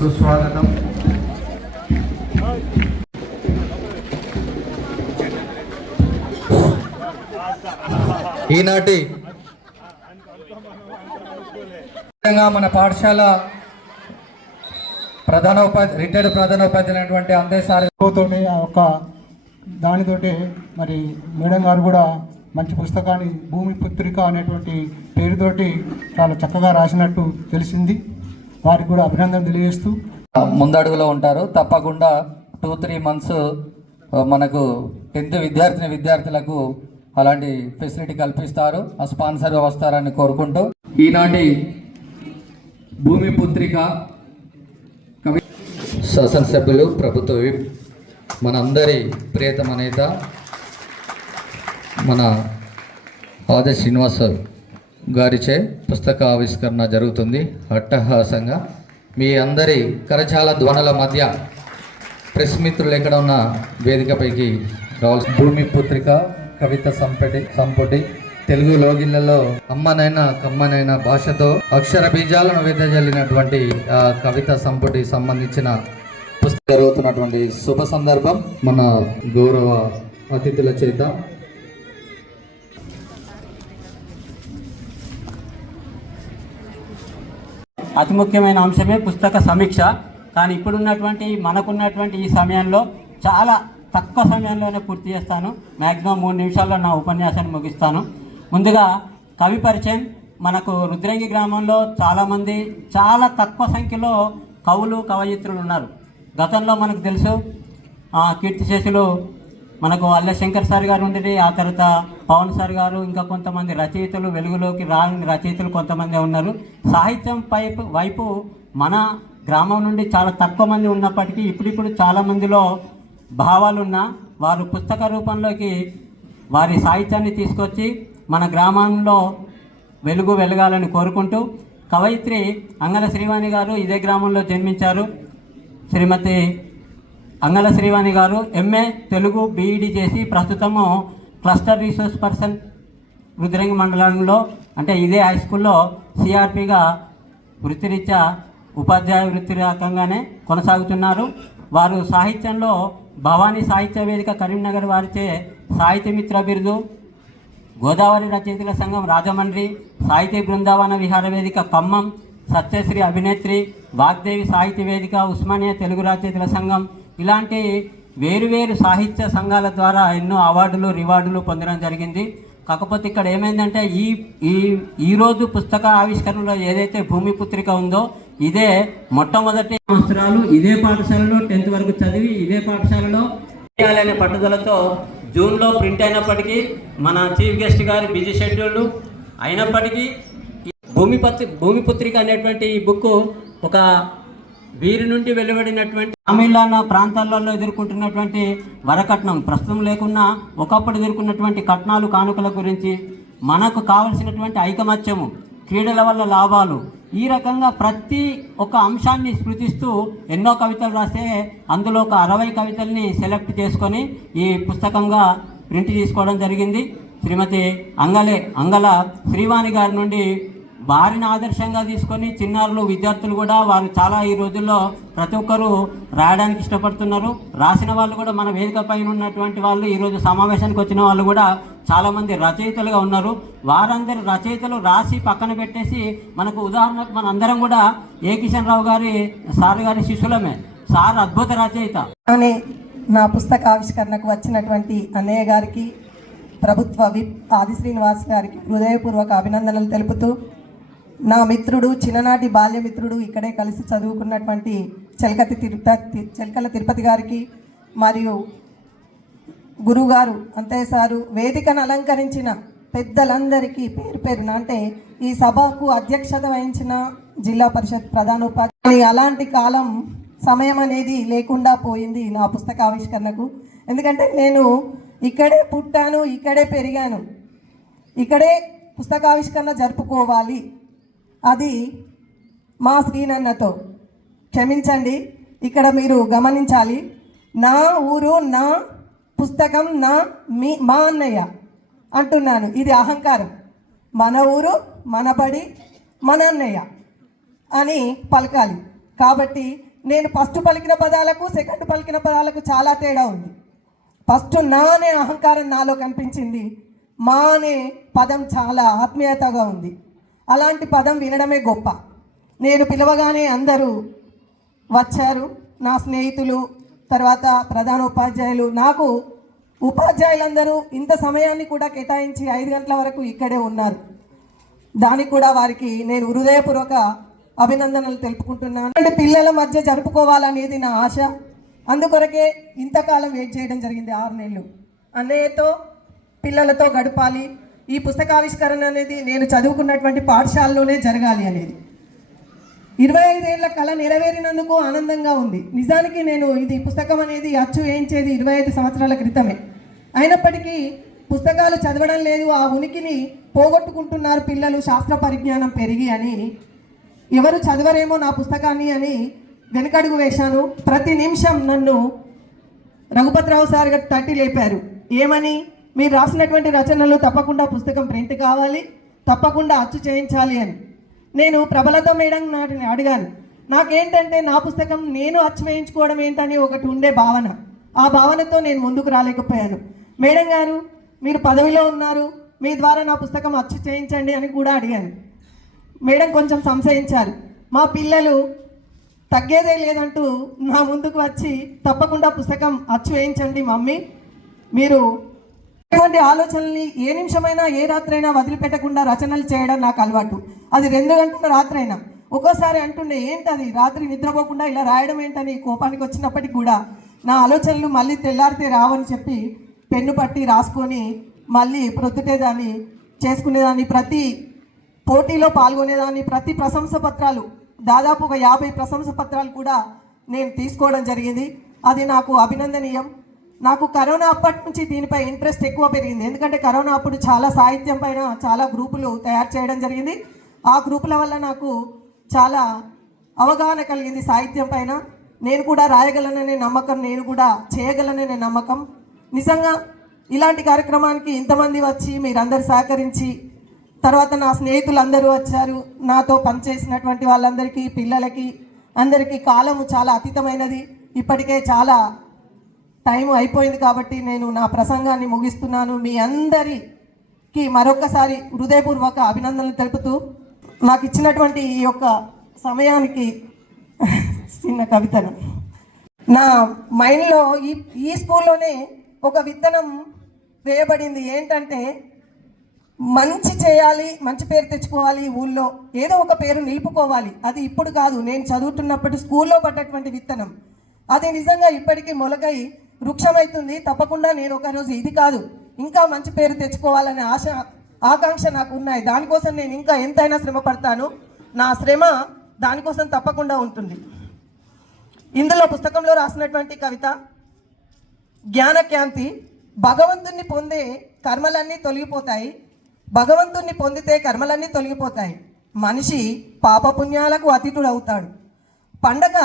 సుస్వాగతం. ఈనాటి మన పాఠశాల రిటైర్డ్ ప్రధానోపాధ్యాయులైనటువంటి అందే సార్ ఒక దానితోటి మరి మేడం గారు కూడా మంచి పుస్తకాన్ని భూమి పుత్రిక అనేటువంటి పేరుతోటి చాలా చక్కగా రాసినట్టు తెలిసింది. వారికి కూడా అభినందన తెలియజేస్తూ ముందడుగులో ఉంటారు. తప్పకుండా 2-3 months మనకు 10th విద్యార్థులకు అలాంటి ఫెసిలిటీ కల్పిస్తారు. ఆ స్పాన్సర్గా వస్తారని కోరుకుంటూ ఈనాటి భూమి పుత్రిక కవి శాసనసభ్యులు ప్రభుత్వ విప్ మనందరి ప్రియతమ నేత మన ఆది శ్రీనివాస్ గారిచే పుస్తక ఆవిష్కరణ జరుగుతుంది. అట్టహాసంగా మీ అందరి కరచాల ధ్వనుల మధ్య ప్రెస్ మిత్రులు ఎక్కడ ఉన్న వేదికపైకి రావాల్సి. భూమి పుత్రిక కవిత సంపుటి తెలుగు లోగిళ్లలో అమ్మనైనా కమ్మనైన భాషతో అక్షర బీజాలను వెదజల్లినటువంటి ఆ కవిత సంపుటి సంబంధించిన పుస్తకం జరుగుతున్నటువంటి శుభ సందర్భం. మన గౌరవ అతిథుల చేత అతి ముఖ్యమైన అంశమే పుస్తక సమీక్ష. కానీ మనకున్నటువంటి ఈ సమయంలో చాలా తక్కువ సమయంలోనే పూర్తి చేస్తాను. మ్యాక్సిమం 3 నిమిషాల్లో నా ఉపన్యాసాన్ని ముగిస్తాను. ముందుగా కవి పరిచయం. మనకు రుద్రంగి గ్రామంలో చాలామంది చాలా తక్కువ సంఖ్యలో కవులు కవయిత్రులు ఉన్నారు. గతంలో మనకు తెలుసు కీర్తిశేషులు మనకు అల్ల శంకర్ సార్ గారు ఉండేది, ఆ తర్వాత పవన్ సార్ గారు, ఇంకా కొంతమంది రచయితలు, వెలుగులోకి రాని రచయితలు కొంతమంది ఉన్నారు. సాహిత్యం వైపు మన గ్రామం నుండి చాలా తక్కువ మంది ఉన్నప్పటికీ ఇప్పుడిప్పుడు చాలామందిలో భావాలున్నా వారు పుస్తక రూపంలోకి వారి సాహిత్యాన్ని తీసుకొచ్చి మన గ్రామంలో వెలగాలని కోరుకుంటూ కవయిత్రి అంగల శ్రీవాణి గారు ఇదే గ్రామంలో జన్మించారు. శ్రీమతి అంగల శ్రీవాణి గారు ఎంఏ తెలుగు బీఈడి చేసి ప్రస్తుతము క్లస్టర్ రీసోర్స్ పర్సన్ రుద్రంగి మండలంలో అంటే ఇదే హై స్కూల్లో సిఆర్పిగా వృత్తిరీత్యా ఉపాధ్యాయ వృత్తి రకంగానే కొనసాగుతున్నారు. వారు సాహిత్యంలో భవానీ సాహిత్య వేదిక కరీంనగర్ వారిచే సాహిత్య మిత్ర బిరుదు, గోదావరి రచయితల సంఘం రాజమండ్రి, సాహిత్య బృందావన విహార వేదిక ఖమ్మం, సత్యశ్రీ అభినేత్రి, వాగ్దేవి సాహిత్య వేదిక, ఉస్మానియా తెలుగు రచయితల సంఘం, ఇలాంటి వేరువేరు సాహిత్య సంఘాల ద్వారా ఎన్నో అవార్డులు రివార్డులు పొందడం జరిగింది. కాకపోతే ఇక్కడ ఏమైందంటే ఈరోజు పుస్తక ఆవిష్కరణలో ఏదైతే భూమి పుత్రిక ఉందో ఇదే మొట్టమొదటి సంవత్సరాలు ఇదే పాఠశాలలో 10th వరకు చదివి ఇదే పాఠశాలలో చేయాలనే పట్టుదలతో జూన్లో ప్రింట్ అయినప్పటికీ మన చీఫ్ గెస్ట్ గారి బిజీ షెడ్యూల్ అయినప్పటికీ భూమి పుత్రిక అనేటువంటి ఈ బుక్ ఒక వీరి నుండి వెలువడినటువంటి తమిళనాడు ప్రాంతాలలో ఎదుర్కొంటున్నటువంటి వరకట్నం, ప్రస్తుతం లేకున్నా ఒకప్పుడు ఎదుర్కొన్నటువంటి కట్నాలు కానుకల గురించి, మనకు కావలసినటువంటి ఐకమత్యము, క్రీడల వల్ల లాభాలు, ఈ రకంగా ప్రతి ఒక్క అంశాన్ని స్మృతిస్తూ ఎన్నో కవితలు రాస్తే అందులో ఒక 60 కవితల్ని సెలెక్ట్ చేసుకొని ఈ పుస్తకంగా ప్రింట్ తీసుకోవడం జరిగింది. శ్రీమతి అంగల శ్రీవాణి గారి నుండి వారిని ఆదర్శంగా తీసుకొని చిన్నారులు విద్యార్థులు కూడా వారు చాలా ఈ రోజుల్లో ప్రతి ఒక్కరూ రాయడానికి ఇష్టపడుతున్నారు. రాసిన వాళ్ళు కూడా మన వేదిక పైన ఉన్నటువంటి వాళ్ళు ఈరోజు సమావేశానికి వచ్చిన వాళ్ళు కూడా చాలామంది రచయితలుగా ఉన్నారు. వారందరూ రచయితలు రాసి పక్కన పెట్టేసి మనకు ఉదాహరణకు మన అందరం కూడా ఏ కిషన్ రావు సార్ గారి శిష్యులమే. సార్ అద్భుత రచయిత. అని నా పుస్తక ఆవిష్కరణకు వచ్చినటువంటి అన్నయ్య గారికి, ప్రభుత్వ విప్ ఆది శ్రీనివాస్ గారికి హృదయపూర్వక అభినందనలు తెలుపుతూ, నా మిత్రుడు, చిన్ననాటి బాల్యమిత్రుడు, ఇక్కడే కలిసి చదువుకున్నటువంటి చెల్కల తిరుపతి గారికి మరియు గురువుగారు అంతయ్య సారు, వేదికను అలంకరించిన పెద్దలందరికీ పేరున, అంటే ఈ సభకు అధ్యక్షత వహించిన జిల్లా పరిషత్ ప్రధానోపాధ్యాయులు, అలాంటి సమయం అనేది లేకుండా పోయింది నా పుస్తక ఆవిష్కరణకు. ఎందుకంటే నేను ఇక్కడే పుట్టాను, ఇక్కడే పెరిగాను, ఇక్కడే పుస్తకావిష్కరణ జరుపుకోవాలి. అది మా శ్రీనన్నతో. క్షమించండి, ఇక్కడ మీరు గమనించాలి, నా ఊరు, నా పుస్తకం, మా అన్నయ్య అంటున్నాను. ఇది అహంకారం. మన ఊరు, మన బడి, మన అన్నయ్య అని పలకాలి. కాబట్టి నేను ఫస్ట్ పలికిన పదాలకు సెకండ్ పలికిన పదాలకు చాలా తేడా ఉంది. ఫస్ట్ నా అనే అహంకారం నాలో కనిపించింది, మా అనే పదం చాలా ఆత్మీయతగా ఉంది. అలాంటి పదం వినడమే గొప్ప. నేను పిలవగానే అందరూ వచ్చారు, నా స్నేహితులు, తర్వాత ప్రధాన ఉపాధ్యాయులు. నాకు ఉపాధ్యాయులందరూ ఇంత సమయాన్ని కూడా కేటాయించి 5 గంటల వరకు ఇక్కడే ఉన్నారు. దానికి కూడా వారికి నేను హృదయపూర్వక అభినందనలు తెలుపుకుంటున్నాను. అంటే పిల్లల మధ్య జరుపుకోవాలనేది నా ఆశ. అందుకొరకే ఇంతకాలం వెయిట్ చేయడం జరిగింది, 6 నెలలు. అన్నయ్యతో పిల్లలతో గడపాలి. ఈ పుస్తకావిష్కరణ అనేది నేను చదువుకున్నటువంటి పాఠశాలలోనే జరగాలి అనేది 25 ఏళ్ల కళ నెరవేరినందుకు ఆనందంగా ఉంది. నిజానికి నేను ఇది పుస్తకం అనేది అచ్చు వేయించేది 25 సంవత్సరాల క్రితమే. అయినప్పటికీ పుస్తకాలు చదవడం లేదు, ఆ ఉనికిని పోగొట్టుకుంటున్నారు పిల్లలు శాస్త్ర పరిజ్ఞానం పెరిగి అని. ఎవరు చదవరేమో నా పుస్తకాన్ని అని వెనకడుగు వేశాను. ప్రతి నిమిషం నన్ను రఘుపతిరావు సార్ గారు తట్టి లేపారు. ఏమని? మీరు రాసినటువంటి రచనలు తప్పకుండా పుస్తకం ప్రింట్ కావాలి, తప్పకుండా అచ్చు చేయించాలి అని. నేను ప్రబలత మేడం నాటిని అడిగాను. నాకేంటంటే నా పుస్తకం నేను అచ్చు వేయించుకోవడం ఏంటని ఒకటి ఉండే భావన. ఆ భావనతో నేను ముందుకు రాలేకపోయాను. మేడం గారు, మీరు పదవిలో ఉన్నారు, మీ ద్వారా నా పుస్తకం అచ్చు చేయించండి అని కూడా అడిగాను. మేడం కొంచెం సంశయించారు. మా పిల్లలు తగ్గేదే లేదంటూ నా ముందుకు వచ్చి తప్పకుండా పుస్తకం అచ్చు వేయించండి మమ్మీ, మీరు ఇటువంటి ఆలోచనల్ని ఏ నిమిషమైనా ఏ రాత్రైనా వదిలిపెట్టకుండా రచనలు చేయడం నాకు అలవాటు. అది 2 గంటల రాత్రైనా. ఒక్కోసారి అంటుండే, ఏంటది రాత్రి నిద్రపోకుండా ఇలా రాయడం ఏంటని కోపానికి వచ్చినప్పటికి కూడా నా ఆలోచనలు మళ్ళీ తెల్లారితే రావని చెప్పి పెన్ను పట్టి రాసుకొని మళ్ళీ ప్రొద్దుటేదాన్ని చేసుకునేదాన్ని. ప్రతి పోటీలో పాల్గొనేదాన్ని. ప్రతి ప్రశంస పత్రాలు, దాదాపు ఒక 50 ప్రశంస పత్రాలు కూడా నేను తీసుకోవడం జరిగింది. అది నాకు అభినందనీయం. నాకు కరోనా అప్పటి నుంచి దీనిపై ఇంట్రెస్ట్ ఎక్కువ పెరిగింది. ఎందుకంటే కరోనా అప్పుడు చాలా సాహిత్యం పైన చాలా గ్రూపులు తయారు చేయడం జరిగింది. ఆ గ్రూపుల వల్ల నాకు చాలా అవగాహన కలిగింది సాహిత్యం పైన. నేను కూడా రాయగలననే నమ్మకం, నేను కూడా చేయగలననే నమ్మకం. నిజంగా ఇలాంటి కార్యక్రమానికి ఇంతమంది వచ్చి మీరందరూ సహకరించి, తర్వాత నా స్నేహితులు అందరూ వచ్చారు, నాతో పనిచేసినటువంటి వాళ్ళందరికీ, పిల్లలకి అందరికీ. కాలము చాలా అతీతమైనది, ఇప్పటికే చాలా టైం అయిపోయింది కాబట్టి నేను నా ప్రసంగాన్ని ముగిస్తున్నాను. మీ అందరికీ మరొకసారి హృదయపూర్వక అభినందనలు తెలుపుతూ నాకు ఇచ్చినటువంటి ఈ యొక్క సమయానికి చిన్న కవితను నా మైండ్లో ఈ స్కూల్లోనే ఒక విత్తనం వేయబడింది. ఏంటంటే మంచి చేయాలి, మంచి పేరు తెచ్చుకోవాలి, ఊళ్ళో ఏదో ఒక పేరు నిలుపుకోవాలి. అది ఇప్పుడు కాదు, నేను చదువుతున్నప్పటి స్కూల్లో పడ్డటువంటి విత్తనం. అది నిజంగా ఇప్పటికీ మొలకై వృక్షమవుతుంది. తప్పకుండా నేను ఒకరోజు ఇది కాదు, ఇంకా మంచి పేరు తెచ్చుకోవాలనే ఆకాంక్ష నాకు ఉన్నాయి. దానికోసం నేను ఇంకా ఎంతైనా శ్రమ పడతాను. నా శ్రమ దానికోసం తప్పకుండా ఉంటుంది. ఇందులో పుస్తకంలో రాసినటువంటి కవిత జ్ఞానక్యాంతి. భగవంతుణ్ణి పొందే కర్మలన్నీ తొలగిపోతాయి, భగవంతుణ్ణి పొందితే కర్మలన్నీ తొలగిపోతాయి. మనిషి పాపపుణ్యాలకు అతీతుడవుతాడు. పండగ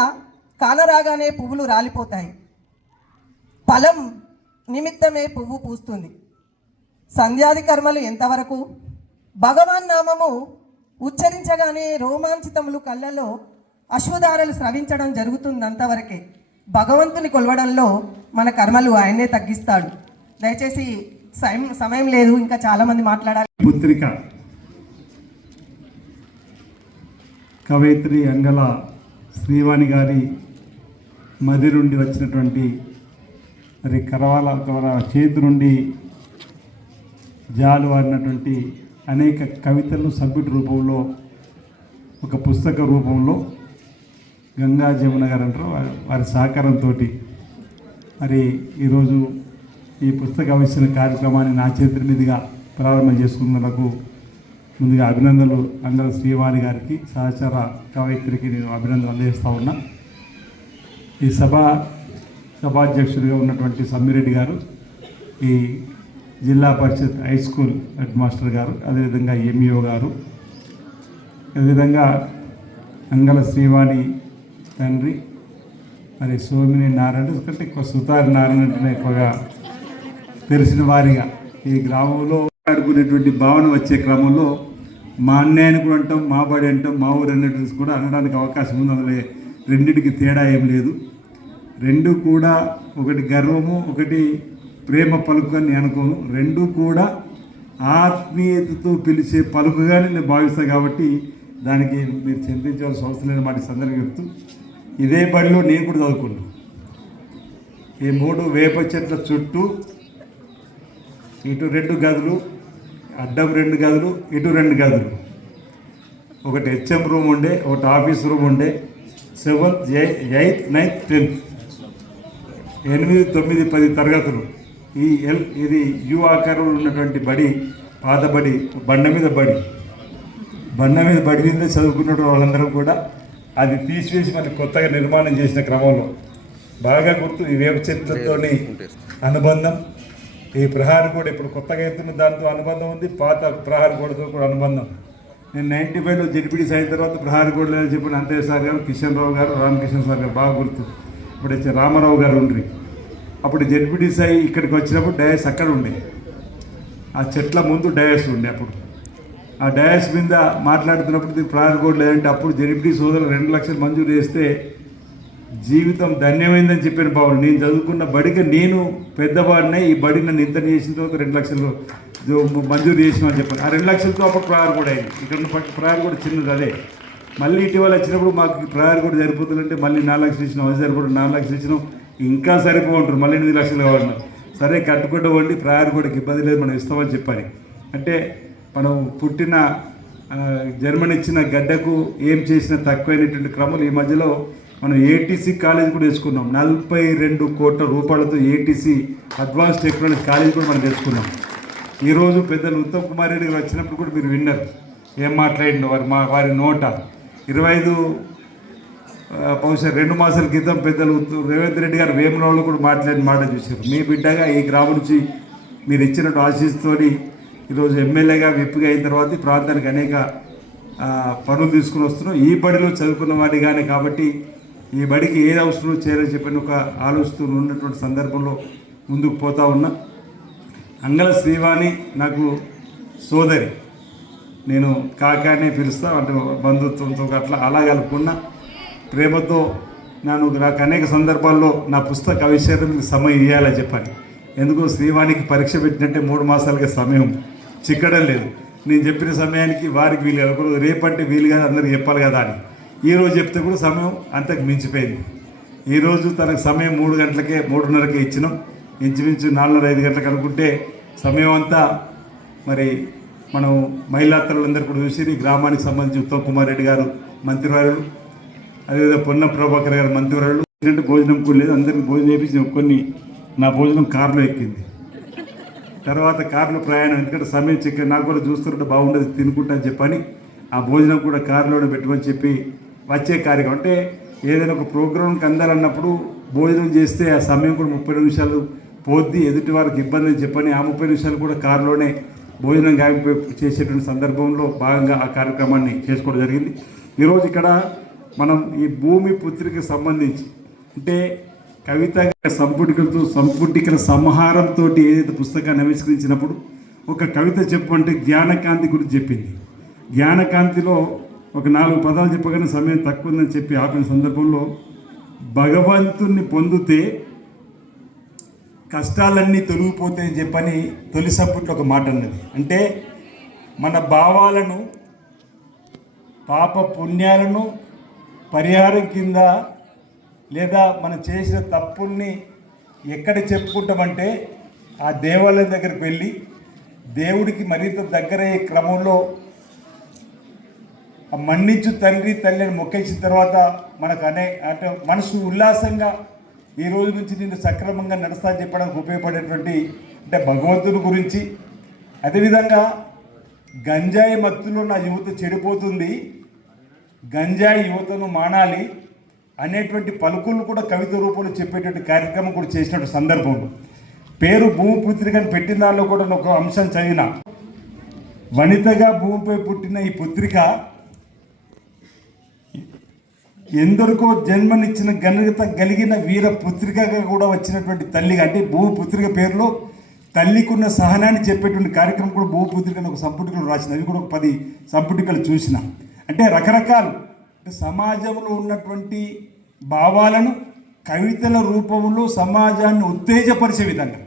కానరాగానే పువ్వులు రాలిపోతాయి, ఫలం నిమిత్తమే పువ్వు పూస్తుంది. సంధ్యాది కర్మలు ఎంతవరకు? భగవాన్ నామము ఉచ్చరించగానే రోమాంచితములు కళ్ళలో అశ్వధారలు స్రవించడం జరుగుతుందంతవరకే. భగవంతుని కొలవడంలో మన కర్మలు ఆయనే తగ్గిస్తాడు. దయచేసి సమయం లేదు, ఇంకా చాలామంది మాట్లాడాలి. పుత్రిక కవయిత్రి అంగల శ్రీవాణి గారి మది నుండి వచ్చినటువంటి మరి కరవాల చేతి నుండి జాలువారినటువంటి అనేక కవితలు సబ్మిట్ రూపంలో, ఒక పుస్తక రూపంలో గంగా జమున గారు అంటారు వారి సహకారంతో మరి ఈరోజు ఈ పుస్తక ఆవిష్కరణ కార్యక్రమాన్ని నా చేతుల మీదుగా ప్రారంభం చేసుకున్నందుకు ముందుగా అభినందనలు అంగల శ్రీవాణి గారికి, సహచర కవయిత్రికి నేను అభినందనలు అందజేస్తూ ఉన్నా. ఈ సభాధ్యక్షుడిగా ఉన్నటువంటి సమ్మిరెడ్డి గారు, ఈ జిల్లా పరిషత్ హై స్కూల్ హెడ్ మాస్టర్ గారు, అదేవిధంగా ఎంఈఓ గారు, అదేవిధంగా అంగల శ్రీవాణి తండ్రి మరి సోమిని నారాయణ కంటే ఎక్కువ సుతారి నారాయణ అంటే ఎక్కువగా తెలిసిన వారిగా ఈ గ్రామంలో ఆడుకునేటువంటి భావన వచ్చే క్రమంలో మా అన్నయ్యని కూడా అంటాం, మా బడి అంటాం, మా ఊరు అన్నట్టు కూడా అనడానికి అవకాశం ఉంది. అందులో రెండిటికి తేడా ఏం లేదు. రెండు కూడా ఒకటి గర్వము, ఒకటి ప్రేమ పలుకు అని నేను అనుకోను. రెండు కూడా ఆత్మీయతతో పిలిచే పలుకుగానే నేను భావిస్తాను. కాబట్టి దానికి మీరు చింతించవలసిన అవసరం లేని మాట సందర్భంగా చెప్తూ, ఇదే బడిలో నేను కూడా చదువుకున్నాను. ఈ 3 వేప చెట్ల చుట్టూ ఇటు 2 గదులు, అడ్డం 2 గదులు, ఇటు 2 గదులు, ఒకటి హెచ్ఎం రూమ్ ఉండే, ఒకటి ఆఫీస్ రూమ్ ఉండే. 7th, 8th, 9th, 10th 8, 9, 10 తరగతులు. ఇది యు ఆకారంలో ఉన్నటువంటి బడి, పాత బడి, బండ మీద బడి మీద చదువుకున్న వాళ్ళందరూ కూడా అది తీసివేసి మళ్ళీ కొత్తగా నిర్మాణం చేసిన క్రమంలో బాగా గుర్తు ఈ వేప చెట్లతోని అనుబంధం. ఈ ప్రహారీ గోడ ఇప్పుడు కొత్తగా ఎత్తున్న దాంతో అనుబంధం ఉంది, పాత ప్రహారీ గోడతో కూడా అనుబంధం. నేను 95లో జెడ్పీటీసీ అయిన తర్వాత ప్రహారీ గోడ లేదని చెప్పిన అంతయ్య సార్ గారు, కిషన్ రావు గారు, రామకృష్ణ సార్ గారు బాగా గుర్తు. ఇప్పుడు వచ్చే రామారావు గారు ఉండ్రి. అప్పుడు జెడ్పీటీసీ అయి ఇక్కడికి వచ్చినప్పుడు డయాస్ అక్కడ ఉండే, ఆ చెట్ల ముందు డయాస్ ఉండే. అప్పుడు ఆ డయాస్ మీద మాట్లాడుతున్నప్పుడు దీనికి ప్రహారీ గోడ లేదంటే అప్పుడు జెడ్పీటీ సోదరులు 2 లక్షలు మంజూరు చేస్తే జీవితం ధన్యమైందని చెప్పిన బాబు. నేను చదువుకున్న బడికి నేను పెద్దవాడినే, ఈ బడి నన్ను ఇంత చేసిన తర్వాత 2 లక్షలు మంజూరు చేసినామని చెప్పాను. ఆ 2 లక్షలతో అప్పుడు ప్రహారీ కూడా అయింది. ఇక్కడ ఉన్న ప్రహారీ కూడా చిన్నది అదే. మళ్ళీ ఇటీవల వచ్చినప్పుడు మాకు ప్రహారీ కూడా సరిపోతుందంటే మళ్ళీ 4 లక్షలు ఇచ్చినాం, అది సరిపోతుంది 4 లక్షలు ఇచ్చినాం, ఇంకా సరిపోంటారు, మళ్ళీ 8 లక్షలు కావాలన్నారు. సరే కట్టుకుంటూ వండి ప్రహారీ కూడా ఇబ్బంది లేదు, మనం ఇస్తామని చెప్పాలి. అంటే మనం పుట్టిన జన్మనిచ్చిన గడ్డకు ఏం చేసినా తక్కువైనటువంటి క్రమంలో ఈ మధ్యలో మనం ఏటీసీ కాలేజ్ కూడా వేసుకున్నాం. 42 కోట్ల రూపాయలతో ఏటీసీ అడ్వాన్స్ టెక్నాలజీ కాలేజ్ కూడా మనం తెచ్చుకున్నాం. ఈరోజు పెద్దలు ఉత్తమ్ కుమార్ రెడ్డి గారు వచ్చినప్పుడు కూడా మీరు విన్నారు ఏం మాట్లాడిండు వారి నోట. 25 బహుశా 2 మాసాల క్రితం పెద్దలు రేవంత్ రెడ్డి గారు వేములవాడలో కూడా మాట్లాడిన మాట చూశారు. మీ బిడ్డగా ఈ గ్రామం నుంచి మీరు ఇచ్చినట్టు ఆశీస్సుతోని ఈరోజు ఎమ్మెల్యేగా విప్గా అయిన తర్వాత ఈ ప్రాంతానికి అనేక పనులు తీసుకుని వస్తున్నాం. ఈ బడిలో చదువుకున్న వాడిగానే కాబట్టి ఈ బడికి ఏది అవసరం చేయాలని చెప్పిన ఒక ఆలోచిస్తూ ఉన్నటువంటి సందర్భంలో ముందుకు పోతా ఉన్నా. అంగళ శ్రీవాణి నాకు సోదరి, నేను కాకానే పిలుస్తా, అంటే బంధుత్వంతో అట్లా అలా కలుపుకున్న ప్రేమతో నాకు అనేక సందర్భాల్లో నా పుస్తక ఆవిష్కరణకు సమయం ఇవ్వాలని చెప్పాను. ఎందుకు శ్రీవాణికి పరీక్ష పెట్టినట్టే 3 మాసాలుగా సమయం చిక్కడం లేదు. నేను చెప్పిన సమయానికి వారికి వీలు కాదు, రేపంటే వీలు కాదు, అందరికి చెప్పాలి కదా అని ఈరోజు చెప్తే కూడా సమయం అంతకు మించిపోయింది. ఈరోజు తనకు సమయం 3 గంటలకే 3:30కే ఇచ్చినాం. ఇంచుమించు 4:30-5 గంటలకు అనుకుంటే సమయం అంతా మరి మనం మహిళా తల్లులందరూ కూడా చూసి ఈ గ్రామానికి సంబంధించి ఉత్తమ్ కుమార్ రెడ్డి గారు మంత్రివర్యులు, అదేవిధంగా పొన్నం ప్రభాకర్ గారు మంత్రివర్యులు. భోజనం కూడా లేదు, అందరికీ భోజనం చేపించి నా భోజనం కారులో ఎక్కింది. తర్వాత కారులో ప్రయాణం, ఎందుకంటే సమయం చెక్క నాకు కూడా చూస్తుంటే బాగుండదు తినుకుంటా అని చెప్పని ఆ భోజనం కూడా కారులోనే పెట్టమని చెప్పి వచ్చే కార్యక్రమం. అంటే ఏదైనా ఒక ప్రోగ్రాంకి అందాలన్నప్పుడు భోజనం చేస్తే ఆ సమయం కూడా 30 నిమిషాలు పోద్ది, ఎదుటి వారికి ఇబ్బంది అని చెప్పని ఆ 30 నిమిషాలు కూడా కారులోనే భోజనం చేసేటువంటి సందర్భంలో భాగంగా ఆ కార్యక్రమాన్ని చేసుకోవడం జరిగింది. ఈరోజు ఇక్కడ మనం ఈ భూమి పుత్రికకు సంబంధించి అంటే కవిత సంపుటికల సంహారంతో ఏదైతే పుస్తకాన్ని ఆవిష్కరించినప్పుడు ఒక కవిత చెప్పంటే జ్ఞానకాంతి గురించి చెప్పింది. జ్ఞానకాంతిలో ఒక 4 పదాలు చెప్పగానే సమయం తక్కువ ఉందని చెప్పి ఆపిన సందర్భంలో భగవంతుణ్ణి పొందితే కష్టాలన్నీ తొలగిపోతాయని చెప్పని తొలి సంపుట్లో ఒక మాట అన్నది. అంటే మన భావాలను పాప పుణ్యాలను పరిహారం కింద లేదా మనం చేసిన తప్పుల్ని ఎక్కడ చెప్పుకుంటామంటే ఆ దేవాలయం దగ్గరికి వెళ్ళి దేవుడికి మరింత దగ్గరయ్యే క్రమంలో ఆ మన్నించు తండ్రి తల్లిని మొక్కేసిన తర్వాత మనకు అంటే మనసు ఉల్లాసంగా ఈ రోజు నుంచి నేను సక్రమంగా నడుస్తా చెప్పడానికి ఉపయోగపడేటువంటి అంటే భగవంతుని గురించి. అదేవిధంగా గంజాయి మత్తులో నా యువత చెడిపోతుంది, గంజాయి యువతను మానాలి అనేటువంటి పలుకులు కూడా కవిత రూపంలో చెప్పేటువంటి కార్యక్రమం కూడా చేసినటువంటి సందర్భంలో పేరు భూమిపుత్రికని పెట్టిన దానిలో కూడా ఒక అంశం చదివిన. వనితగా భూమిపై పుట్టిన ఈ పుత్రిక ఎందరికో జన్మనిచ్చిన ఘనత కలిగిన వీర పుత్రికగా కూడా వచ్చినటువంటి తల్లిగా, అంటే భూమిపుత్రిక పేరులో తల్లికున్న సహనాన్ని చెప్పేటువంటి కార్యక్రమం కూడా భూమిపుత్రికను ఒక సంపుటికలు రాసింది. అవి కూడా ఒక 10 సంపుటికలు చూసిన. అంటే రకరకాలు అంటే సమాజంలో ఉన్నటువంటి భావాలను కవితల రూపంలో సమాజాన్ని ఉత్తేజపరిచే విధంగా,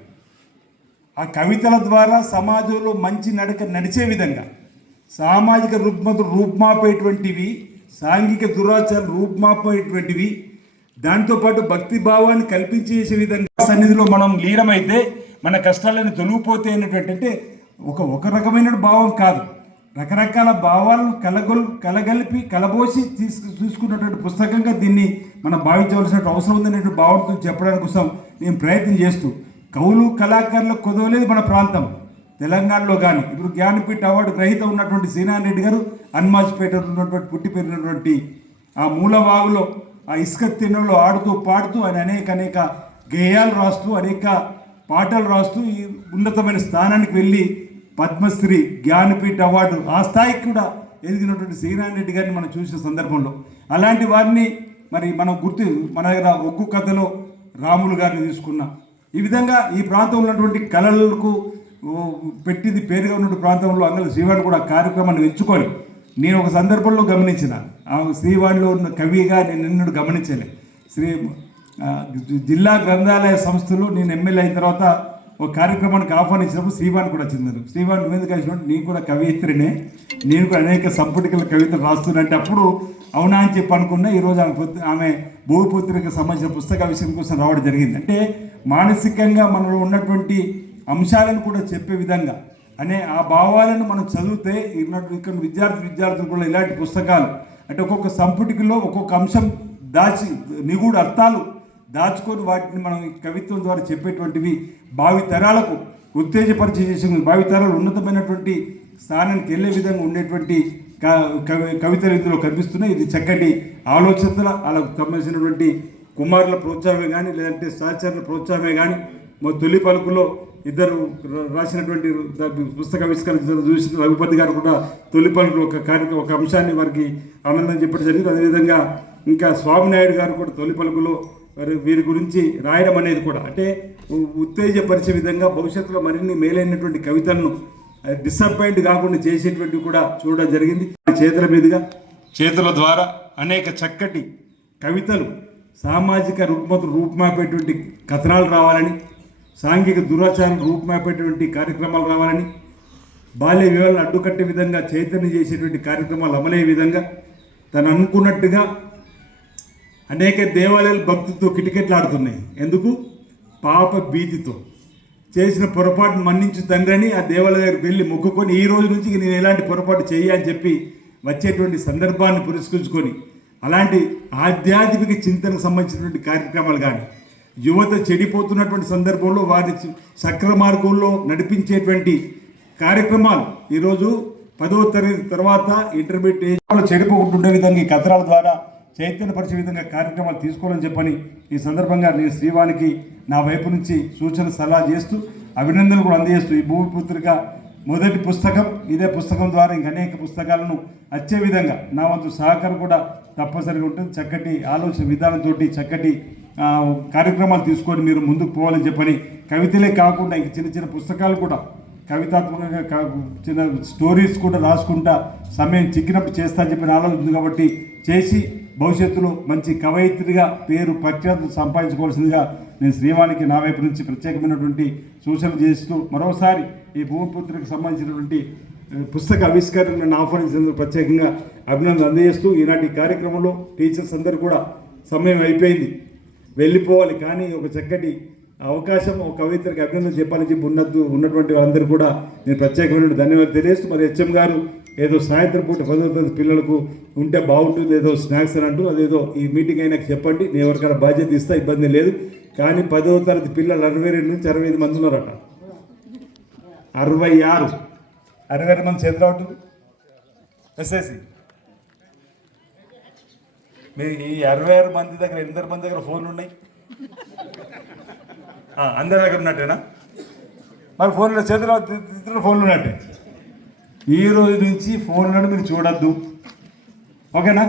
ఆ కవితల ద్వారా సమాజంలో మంచి నడక నడిచే విధంగా, సామాజిక రుగ్మతలు రూపుమాపేటువంటివి, సాంఘిక దురాచారాలు రూపుమాపేటువంటివి, దాంతోపాటు భక్తి భావాన్ని కల్పించేసే విధంగా సన్నిధిలో మనం లీనమైతే మన కష్టాలను తొలగిపోతే అనేటువంటి, అంటే ఒక రకమైన భావం కాదు, రకరకాల భావాలను కలగలిపి కలబోసి తీసుకున్నటువంటి పుస్తకంగా దీన్ని మనం భావించవలసిన అవసరం ఉందనేటువంటి భావంతో చెప్పడానికి కోసం నేను ప్రయత్నం చేస్తూ, కవులు కళాకారులకు కొదవలేదు మన ప్రాంతం తెలంగాణలో కానీ. ఇప్పుడు జ్ఞానపీఠ అవార్డు గ్రహీత ఉన్నటువంటి శ్రీనారాయణ రెడ్డి గారు హనుమాజ్పేటలో ఉన్నటువంటి పుట్టి పెరిగినటువంటి ఆ మూలవాగులో ఆ ఇసుక తిన్నలో ఆడుతూ పాడుతూ ఆయన అనేక గేయాలు రాస్తూ అనేక పాటలు రాస్తూ ఈ ఉన్నతమైన స్థానానికి వెళ్ళి పద్మశ్రీ జ్ఞానపీఠ అవార్డు ఆ స్థాయికి కూడా ఎదిగినటువంటి శ్రీనారాయణ రెడ్డి గారిని మనం చూసిన సందర్భంలో అలాంటి వారిని మరి మనం మన దగ్గర ఒగ్గు కథలో రాములు గారిని తీసుకున్నాం. ఈ విధంగా ఈ ప్రాంతంలో ఉన్నటువంటి కళలకు పెట్టింది పేరుగా ఉన్నటువంటి ప్రాంతంలో అంగళ శ్రీవాణి కూడా కార్యక్రమాన్ని ఎంచుకొని నేను ఒక సందర్భంలో గమనించిన, ఆ శ్రీవాణిలో ఉన్న కవిగా నేను నిన్ను గమనించలే. జిల్లా గ్రంథాలయ సంస్థలో నేను ఎమ్మెల్యే అయిన తర్వాత ఒక కార్యక్రమానికి ఆహ్వానించినప్పుడు శ్రీవాణి కూడా వచ్చింది. శ్రీవాణి నువ్వు ఎందుకు కలిసినట్టు, నేను కూడా కవయిత్రినే, నేను కూడా అనేక సంపుటికల కవితలు రాస్తున్నట్టే. అప్పుడు అవునా అని చెప్పి అనుకున్నా. ఈరోజు ఆమె భూపుత్రికి సంబంధించిన పుస్తక విషయం కోసం రావడం జరిగింది. అంటే మానసికంగా మనలో ఉన్నటువంటి అంశాలను కూడా చెప్పే విధంగా అనే ఆ భావాలను మనం చదివితే ఇక్కడ విద్యార్థులు కూడా ఇలాంటి పుస్తకాలు అంటే ఒక్కొక్క సంపుటికలో ఒక్కొక్క అంశం నిగూఢ అర్థాలు దాచుకొని వాటిని మనం కవిత్వం ద్వారా చెప్పేటువంటివి భావితరాలకు ఉత్తేజపరిచేసి భావితరాలు ఉన్నతమైనటువంటి స్థానానికి వెళ్ళే విధంగా ఉండేటువంటి కవితలు ఇందులో కనిపిస్తున్నాయి. ఇది చక్కటి ఆలోచనల వాళ్ళకు సంబంధించినటువంటి కుమారుల ప్రోత్సాహమే కానీ లేదంటే సహచరుల ప్రోత్సాహమే కానీ తొలి పలుకులో ఇద్దరు రాసినటువంటి పుస్తక ఆవిష్కరణ చూసిన రఘుపతి గారు కూడా తొలి పలుకులు ఒక అంశాన్ని వారికి ఆనందం చెప్పడం జరిగింది. అదేవిధంగా ఇంకా స్వామినాయుడు గారు కూడా తొలి పలుకులో వీరి గురించి రాయడం అనేది కూడా అంటే ఉత్తేజపరిచే విధంగా భవిష్యత్తులో మరిన్ని మేలైనటువంటి కవితలను డిసప్పాయింట్ కాకుండా చేసేటువంటివి కూడా చూడడం జరిగింది. చేతుల ద్వారా అనేక చక్కటి కవితలు సామాజిక రుగ్మతలు రూపుమాపేటువంటి కథనాలు రావాలని, సాంఘిక దురాచారాలు రూపుమాపేటువంటి కార్యక్రమాలు రావాలని, బాల్య వివాహాలను అడ్డుకట్టే విధంగా చైతన్యం చేసేటువంటి కార్యక్రమాలు అమలయ్యే విధంగా తను అనుకున్నట్టుగా అనేక దేవాలయాలు భక్తితో కిటకిటలాడుతున్నాయి. ఎందుకు? పాప భీతితో చేసిన పొరపాటును మన్నించు తండ్రి అని ఆ దేవాలయ దగ్గరికి వెళ్ళి మొక్కుకొని ఈ రోజు నుంచి నేను ఎలాంటి పొరపాటు చేయని చెప్పి వచ్చేటువంటి సందర్భాన్ని పురస్కరించుకొని అలాంటి ఆధ్యాత్మిక చింతనకు సంబంధించినటువంటి కార్యక్రమాలు కానీ, యువత చెడిపోతున్నటువంటి సందర్భంలో వారి సక్ర మార్గంలో నడిపించేటువంటి కార్యక్రమాలు ఈరోజు 10వ తరగతి తర్వాత ఇంటర్మీడియట్ ఏజ్లో చెడిపోకుంటుండే విధంగా ఈ కథనాల ద్వారా చైతన్యపరిచే విధంగా కార్యక్రమాలు తీసుకోవాలని చెప్పని ఈ సందర్భంగా నేను శ్రీవానికి నా వైపు నుంచి సూచన సలహా చేస్తూ అభినందనలు కూడా అందజేస్తూ ఈ భూమిపుత్రిక మొదటి పుస్తకం ఇదే పుస్తకం ద్వారా ఇంక అనేక పుస్తకాలను వచ్చే విధంగా నా వంతు సహకారం కూడా తప్పనిసరిగా ఉంటుంది. చక్కటి ఆలోచన విధానంతో చక్కటి కార్యక్రమాలు తీసుకొని మీరు ముందుకు పోవాలని చెప్పని కవితలే కాకుండా ఇంక చిన్న చిన్న పుస్తకాలు కూడా కవితాత్మకంగా చిన్న స్టోరీస్ కూడా రాసుకుంటా సమయం చిక్కినప్పుడు చేస్తా అని చెప్పిన ఆలోచన ఉంది. కాబట్టి చేసి భవిష్యత్తులో మంచి కవయిత్రిగా పేరు ప్రఖ్యాతులు సంపాదించుకోవాల్సిందిగా నేను శ్రీవానికి నా వైపు నుంచి ప్రత్యేకమైనటువంటి సూచనలు చేస్తూ మరోసారి ఈ భూమిపుత్రికి సంబంధించినటువంటి పుస్తక ఆవిష్కరణను నన్ను ఆహ్వానించినందుకు ప్రత్యేకంగా అభినందనలు అందజేస్తూ ఈనాటి కార్యక్రమంలో టీచర్స్ అందరూ కూడా సమయం అయిపోయింది, వెళ్ళిపోవాలి. కానీ ఒక చక్కటి అవకాశం ఒక కవిత్రికి అభినందన చెప్పాలని చెప్పి ఉన్నటువంటి వాళ్ళందరూ కూడా నేను ప్రత్యేకమైన ధన్యవాదాలు తెలియజేస్తూ మరి హెచ్ఎం గారు ఏదో సాయంత్రం పూట 10వ తరగతి పిల్లలకు ఉంటే బాగుంటుంది ఏదో స్నాక్స్ అని అంటూ అదేదో ఈ మీటింగ్ అయినాక చెప్పండి, నేను ఎవరికైనా బాధ్యత ఇస్తా, ఇబ్బంది లేదు. కానీ 10వ తరగతి పిల్లలు 62 నుంచి 65 మంది ఉన్నారట. 66 మంది చేతులు అవుతుంది ఎస్ఎస్సి. మీరు ఈ 66 మంది దగ్గర ఎందరు మంది దగ్గర ఫోన్లు ఉన్నాయి? అందరి దగ్గర ఉన్నట్టేనా? మరి ఫోన్లో చేతులు ఫోన్లు ఉన్నట్టే. ఈ రోజు నుంచి ఫోన్లను మీరు చూడొద్దు, ఓకేనా?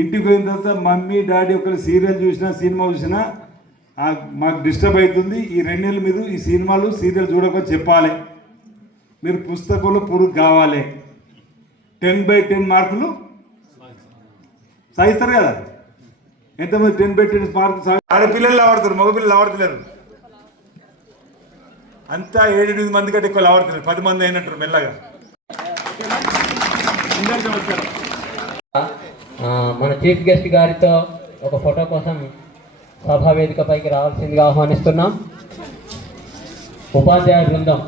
ఇంటికి పోయిన తర్వాత మమ్మీ డాడీ ఒకరు సీరియల్ చూసినా సినిమా చూసినా మాకు డిస్టర్బ్ అవుతుంది, ఈ 2 నెలలు మీరు ఈ సినిమాలు సీరియల్ చూడకపోతే చెప్పాలి. మీరు పుస్తకంలో పురుగు కావాలి. 10/10 మార్కులు సాధిస్తారు కదా. ఎంతమంది 10 పెట్టి మార్క్ ఆడపిల్లలు ఆడుతారు, మగపిల్లలు ఆడుతున్నారు. అంతా 7-8 మంది కంటే ఎక్కువ ఆడుతున్నారు. 10 మంది అయినట్టు మెల్లగా. మన చీఫ్ గెస్ట్ గారితో ఒక ఫోటో కోసం సభా వేదికపైకి రావాల్సిందిగా ఆహ్వానిస్తున్నాం. ఉపాధ్యాయ బృందం